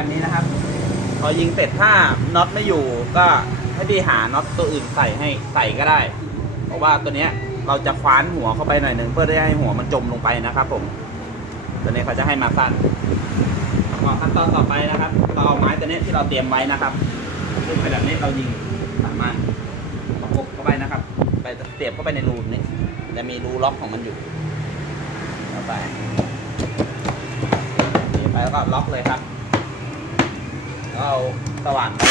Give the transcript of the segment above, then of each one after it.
ันนี้นะครับ พอยิงเสร็จถ้าน็อตไม่อยู่ก็ให้พี่หาน็อตตัวอื่นใส่ให้ใส่ก็ได้ เพราะว่าตัวเนี้ยเราจะคว้านหัวเข้าไปหน่อยหนึ่งเพื่อได้ให้หัวมันจมลงไปนะครับ ผม ตัวนี้เขาจะให้มาสั้นก็ขั้นตอนต่อไปนะครับเราเอาไม้ตัวนี้ที่เราเตรียมไว้นะครับซึ่งเป็นแบบนี้เรายิงสามารถประกบเข้าไปนะครับ ไปเสียบเข้าไปในรูนี้จะมีรูล็อกของมันอยู่เข้าไปไปแล้วก็ล็อกเลยครับ เอาสว่านไป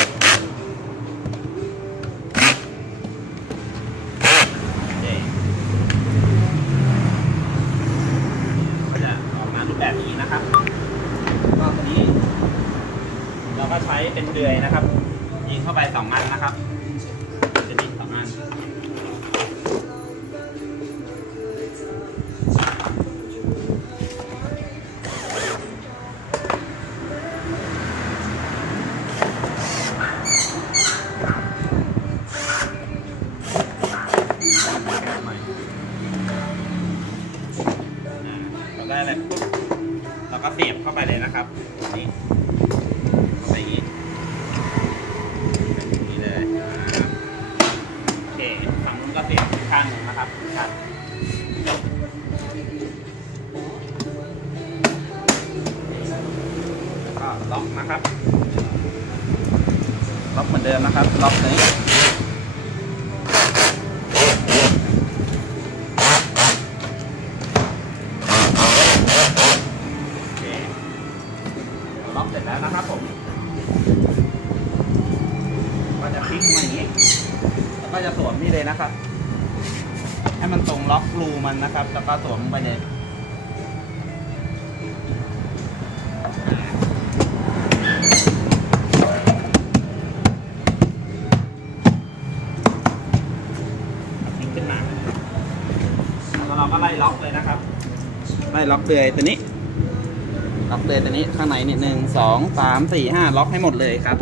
นี่ก็จะออกมารูปแบบนี้นะครับก็ตัวนี้ เราก็ใช้เป็นเดือยนะครับ ยิงเข้าไปสองอันนะครับ เราก็เสียบเข้าไปเลยนะครับนี่เข้าไปอย่างนี้แบบนี้เลยโอเคฝั่งนู้นก็เสียบอีกข้างหนึ่งนะครับครับก็ล็อกนะครับ ล็อกเหมือนเดิมนะครับ ล็อกนี้ ก็จะพลิกมาอย่างนี้แล้วก็จะสวมนี่เลยนะครับ ให้มันตรงล็อกรูมันนะครับ แล้วก็สวมลงไปเลยพลิกขึ้นมาแล้วเราก็ไล่ล็อกเลยนะครับ ไล่ล็อกเดือยตัวนี้ล็อกเลยตัวนี้ข้างในนี่หนึ่งสองสามสี่ห้าล็อกให้หมดเลยครับ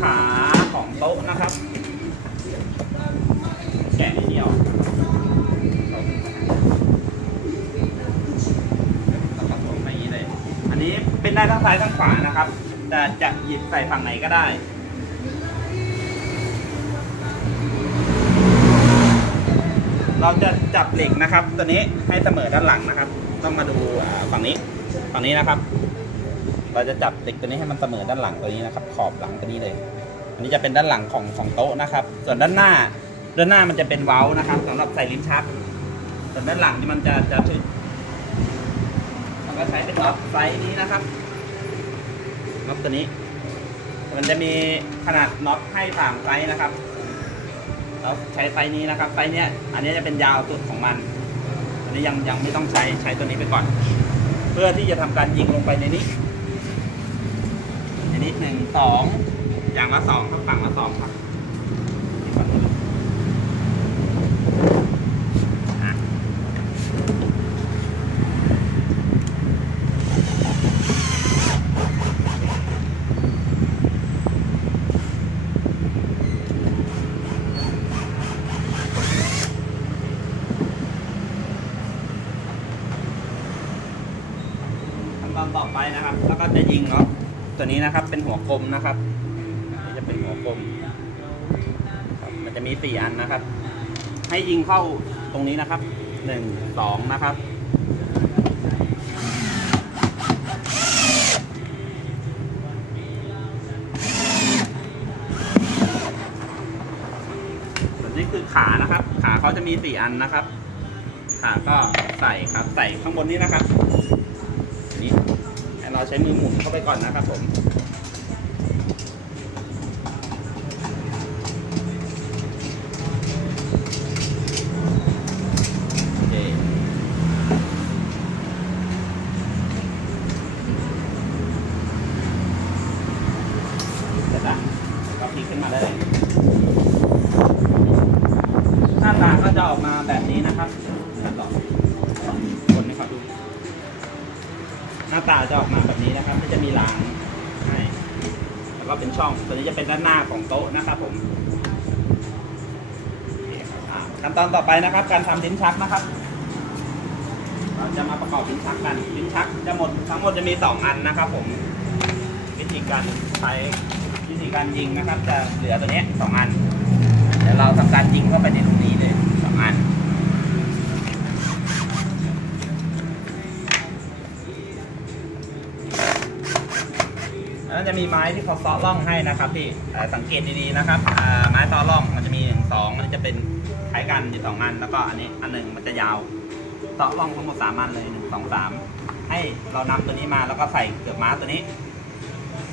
ขาของโต๊ะนะครับ แกะเดียวแล้วก็สวมไปอย่างนี้เลยอันนี้เป็นได้ทั้งซ้ายทั้งขวานะครับ แต่จะหยิบใส่ฝั่งไหนก็ได้เราจะจับเหล็กนะครับ ตัวนี้ให้เสมอด้านหลังนะครับ ต้องมาดูฝั่งนี้ฝั่งนี้นะครับ เราจะจับเหล็กตัวนี้ให้มันเสมอด้านหลังตัวนี้นะครับ ขอบหลังตัวนี้เลย อันนี้จะเป็นด้านหลังของของโต๊ะนะครับ ส่วนด้านหน้า ด้านหน้ามันจะเป็นเว้านะครับสำหรับใส่ลิ้นชัก ส่วนด้านหลังนี่มันจะจะถึงมันก็ใช้เป็นน็อตไซส์นี้นะครับน็อตตัวนี้ มันจะมีขนาดน็อตให้สามไซส์นะครับแล้วใช้ไซส์นี้นะครับไซส์เนี้ย อันนี้จะเป็นยาวสุดของมัน อันนี้ยังยังไม่ต้องใช้ใช้ตัวนี้ไปก่อน เพื่อที่จะทำการยิงลงไปในนี้ นนี้หนึ่งสองอย่างละสองครับฝั่งละสองครับต่อไปนะครับ แล้วก็จะยิงเนาะ ตัวนี้นะครับ เป็นหัวกลมนะครับนี่จะเป็นหัวกลมครับมันจะมีสี่อันนะครับ ให้ยิงเข้าตรงนี้นะครับหนึ่งสองนะครับส่วนนี้คือขานะครับ ขาเขาจะมีสี่อันนะครับขาก็ใส่ครับใส่ข้างบนนี้นะครับ เราใช้มือหมุนเข้าไปก่อนนะครับผม ลิกขึ้นมาได้เลยหน้าตาก็จะออกมาแบบนี้นะครับต่อคนให้เขาดู หน้าตาจะออกมาแบบนี้นะครับก็จะมีรางให้แล้วก็เป็นช่องตัวนี้จะเป็นด้านหน้าของโต๊ะนะครับผมขั้นตอนต่อไปนะครับ การทำลิ้นชักนะครับ เราจะมาประกอบลิ้นชักกันลิ้นชักจะหมดทั้งหมดจะมีสองอันนะครับ ผมวิธีการใช้วิธีการยิงนะครับ จะเหลือตัวเนี้ยสองอันเดี๋ยวเราทำการยิงเข้าไปในตรงนี้เลยสองอัน จะมีไม้ที่เขาเซาะร่องให้นะครับพี่อ่อสังเกตดีๆนะครับอ่าไม้เซาะร่องมันจะมีหนึ่งสองมันจะเป็นคล้ายกันอยู่สองอันแล้วก็อันนี้อันหนึ่งมันจะยาวเซาะร่องทั้งหมดสามอันเลยหนึ่งสองสามให้เรานำตัวนี้มาแล้วก็ใส่เกือกม้าตัวนี้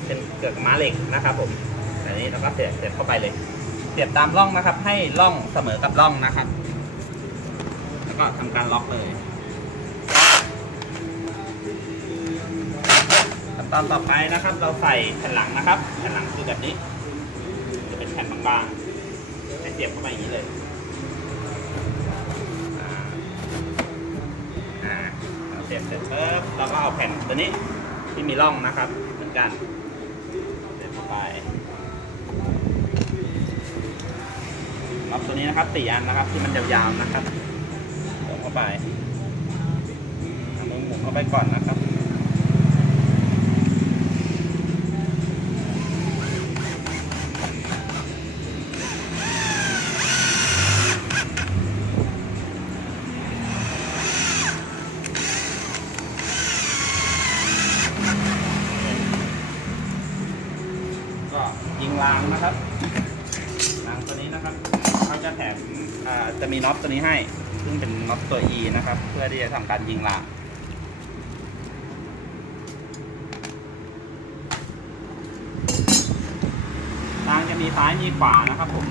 เป็นเกือกม้าเหล็กนะครับผมอันนี้แล้วก็เสียบเสียบเข้าไปเลย เสียบตามร่องนะครับ ให้ร่องเสมอกับร่องนะครับ แล้วก็ทำการล็อกเลย ตอนต่อไปนะครับ เราใส่แผ่นหลังนะครับ แผ่นหลังคือแบบนี้ จะเป็นแผ่นบางๆให้เสียบเข้าไปอย่างนี้เลยเสียบเสร็จปุ๊บเราก็เอาแผ่นตัวนี้ที่มีร่องนะครับ เหมือนกันเสียบเข้าไปล็อกตัวนี้นะครับสี่อันนะครับ ที่มันยาวๆนะครับเสียบเข้าไปเอามือหมุนเข้าไปก่อนนะครับ ยิงรางนะครับรางตัวนี้นะครับเขาจะแถมจะมีน็อตตัวนี้ให้ ซึ่งเป็นน็อตตัว E นะครับ เพื่อที่จะทำการยิงรางรางจะมีซ้ายมีขวานะครับผม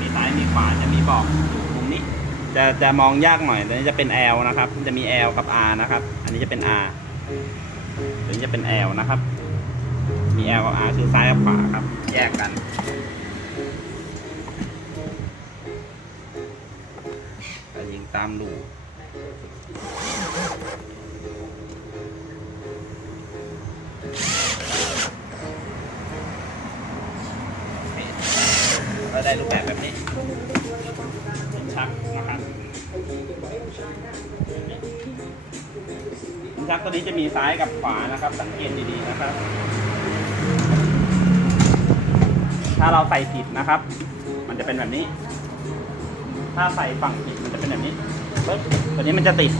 มีซ้ายมีขวาจะมีบอกอยู่มุมนี้ จะจะมองยากหน่อยตัวนี้จะเป็น L นะครับ จะมี L กับ R นะครับ อันนี้จะเป็น R ตัวนี้จะเป็น L นะครับ มี L กับ R คือซ้ายกับขวาครับ แยกกัน ยิงตามรูเราได้รูปแบบแบบนี้เป็นชักนะครับเป็นชักตัวนี้จะมีซ้ายกับขวานะครับ สังเกตดีๆนะครับ ถ้าเราใส่ผิดนะครับ มันจะเป็นแบบนี้ ถ้าใส่ฝั่งผิดมันจะเป็นแบบนี้ปึ๊บตัวนี้มันจะติด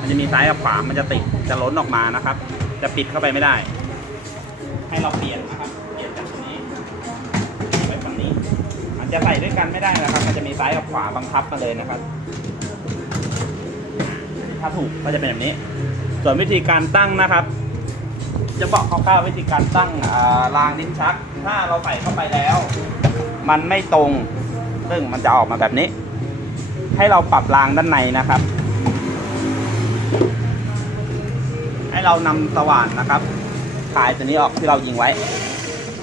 มันจะมีซ้ายกับขวา มันจะติด จะล้นออกมานะครับ จะปิดเข้าไปไม่ได้ ให้เราเปลี่ยนนะครับ เปลี่ยนจากตรงนี้ไปฝั่งนี้ มันจะใส่ด้วยกันไม่ได้นะครับ มันจะมีซ้ายกับขวาบังคับกันเลยนะครับ ถ้าถูกก็จะเป็นแบบนี้ ส่วนวิธีการตั้งนะครับ จะบอกคร่าวๆวิธีการตั้งรางลิ้นชัก ถ้าเราใส่เข้าไปแล้ว มันไม่ตรง ซึ่งมันจะออกมาแบบนี้ ให้เราปรับรางด้านในนะครับ ให้เรานำสว่านนะครับถ่ายตัวนี้ออกที่เรายิงไว้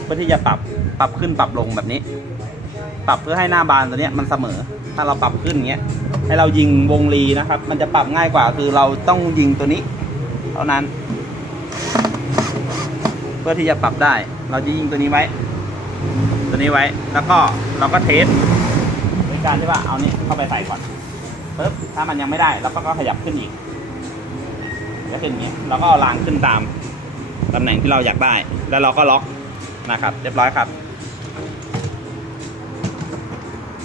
เพื่อที่จะปรับปรับขึ้นปรับลงแบบนี้ ปรับเพื่อให้หน้าบานตัวนี้มันเสมอ ถ้าเราปรับขึ้นอย่างเงี้ย ให้เรายิงวงรีนะครับ มันจะปรับง่ายกว่าคือเราต้องยิงตัวนี้ เท่านั้น เพื่อที่จะปรับได้ เราจะยิงตัวนี้ไว้ ตัวนี้ไว้ แล้วก็เราก็เทสโดยการที่ว่าเอานี่เข้าไปใส่ก่อนปึ๊บถ้ามันยังไม่ได้เราก็ขยับขึ้นอีกก็ขึ้นอย่างนี้เราก็เอารางขึ้นตามตำแหน่งที่เราอยากได้ แล้วเราก็ล็อกนะครับ เรียบร้อยครับ